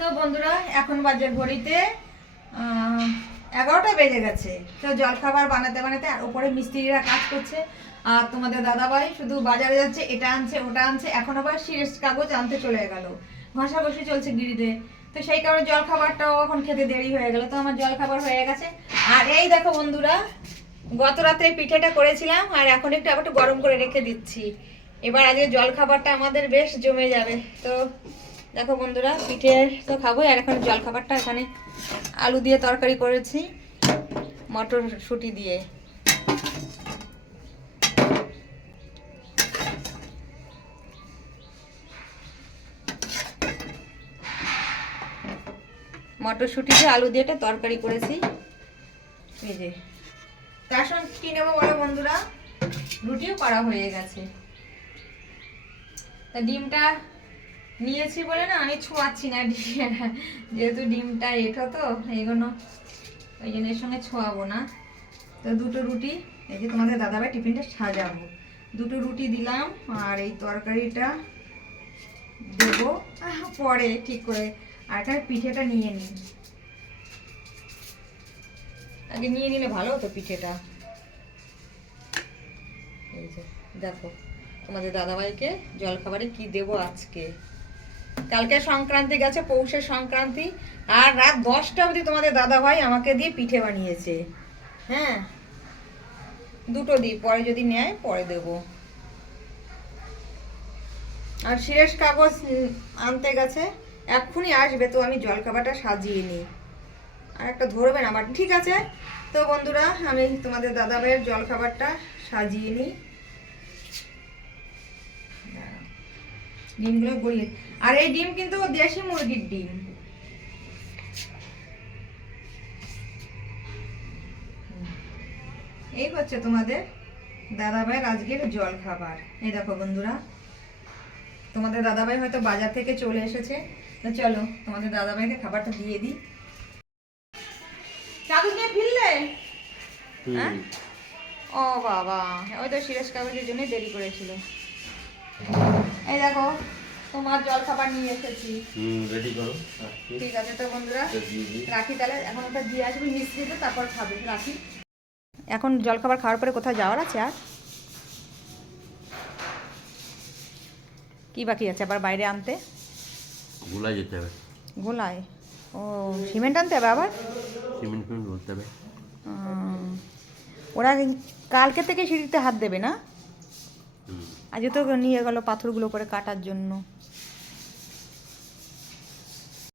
তো বন্ধুরা এখন বাজে ঘড়িতে 11টা বেজে গেছে। তো জলখাবার বানাতে বানাতে আর উপরে মিস্ত্রিরা কাজ করছে, আর তোমাদের দাদাভাই শুধু বাজারে যাচ্ছে, এটা আনছে ওটা আনছে, এখন আবার সিরিজ কাগজ আনতে চলে গেল, ঘষাঘষি চলছে গিরিতে। তো সেই কারণে জলখাবারটাও এখন খেতে দেরি হয়ে গেল। তো আমার জলখাবার হয়ে গেছে। আর এই দেখো বন্ধুরা, গত রাত্রে পিঠেটা করেছিলাম আর এখন একটু আবার একটু গরম করে রেখে দিচ্ছি। এবার আজকে জলখাবারটা আমাদের বেশ জমে যাবে। তো দেখো বন্ধুরা, পিঠে তো খাবোই, আর এখন জলখাবারটা এখানে আলু দিয়ে তরকারি করেছি মটরশুঁটি দিয়ে। মটরশুঁটি দিয়ে আলু দিয়ে একটা তরকারি করেছি। এই যে তার সঙ্গে কি নেবো বলো বন্ধুরা, রুটিও করা হয়ে গেছে। তা ডিমটা নিয়েছি বলে না আমি ছোঁয়াচ্ছি না, যেহেতু ডিমটা এঁঠো তো এইগুলো, ওই জন্য এর সঙ্গে ছোঁয়াবো না। তো দুটো রুটি, এই যে তোমাদের দাদাভাই টিফিনটা সাজাবো, দুটো রুটি দিলাম আর এই তরকারিটা দেবো পরে ঠিক করে। আর এখানে পিঠেটা নিয়ে নিই, আগে নিয়ে নিলে ভালো হতো পিঠেটা। এই যে দেখো তোমাদের দাদাভাইকে জলখাবারে কি দেবো আজকে। কালকে সংক্রান্তি গেছে, পৌষের সংক্রান্তি, আর রাত 10টা অবধি তোমাদের দাদাভাই আমাকে দিয়ে পিঠে বানিয়েছে। হ্যাঁ, দুটো দিই, পরে যদি নেয় পরে দেব। আর সিরেশ কাগজ আনতে গেছে, এক্ষুনি আসবে। তো আমি জলখাবারটা সাজিয়ে নিই, আর একটা ধরবেন আমার, ঠিক আছে? তো বন্ধুরা আমি তোমাদের দাদাভাইয়ের জলখাবারটা সাজিয়ে নিই। ডিমগুলো গলিয়ে, আর এই ডিম কিন্তু দেশি মুরগির ডিম। এই হচ্ছে তোমাদের দাদাভাইয়ের আজকের জল খাবার। এই দেখো বন্ধুরা, তোমাদের দাদাভাই হয়তো বাজার থেকে চলে এসেছে। তো চলো তোমাদের দাদাভাইকে খাবারটা দিয়ে দিই। কাগজ নিয়ে ফিরলে? হ্যাঁ, ও বাবা, ওই তো সিরাজ কাগজের জন্য দেরি করেছিল। এই দেখো তোমার জল খাবার নিয়ে এসেছি। রেডি করো। ঠিক আছে তো বন্ধুরা রাখি তাহলে, এখন ওটা দিয়ে আসবি মিস্ত্রিতে, তারপর খাবে। রাখি। এখন জলখাবার খাওয়ার পরে কোথাও যাওয়ার আছে? আর কি বাকি আছে? আবার বাইরে আনতে গোলায় যেতে হবে। গোলায়? ও, সিমেন্ট আনতে হবে আবার? সিমেন্ট বলতে হবে। ওরা কালকে থেকে সিঁড়িতে হাত দেবে না? আজকে তো নিয়ে গেল পাথরগুলো করে কাটার জন্য।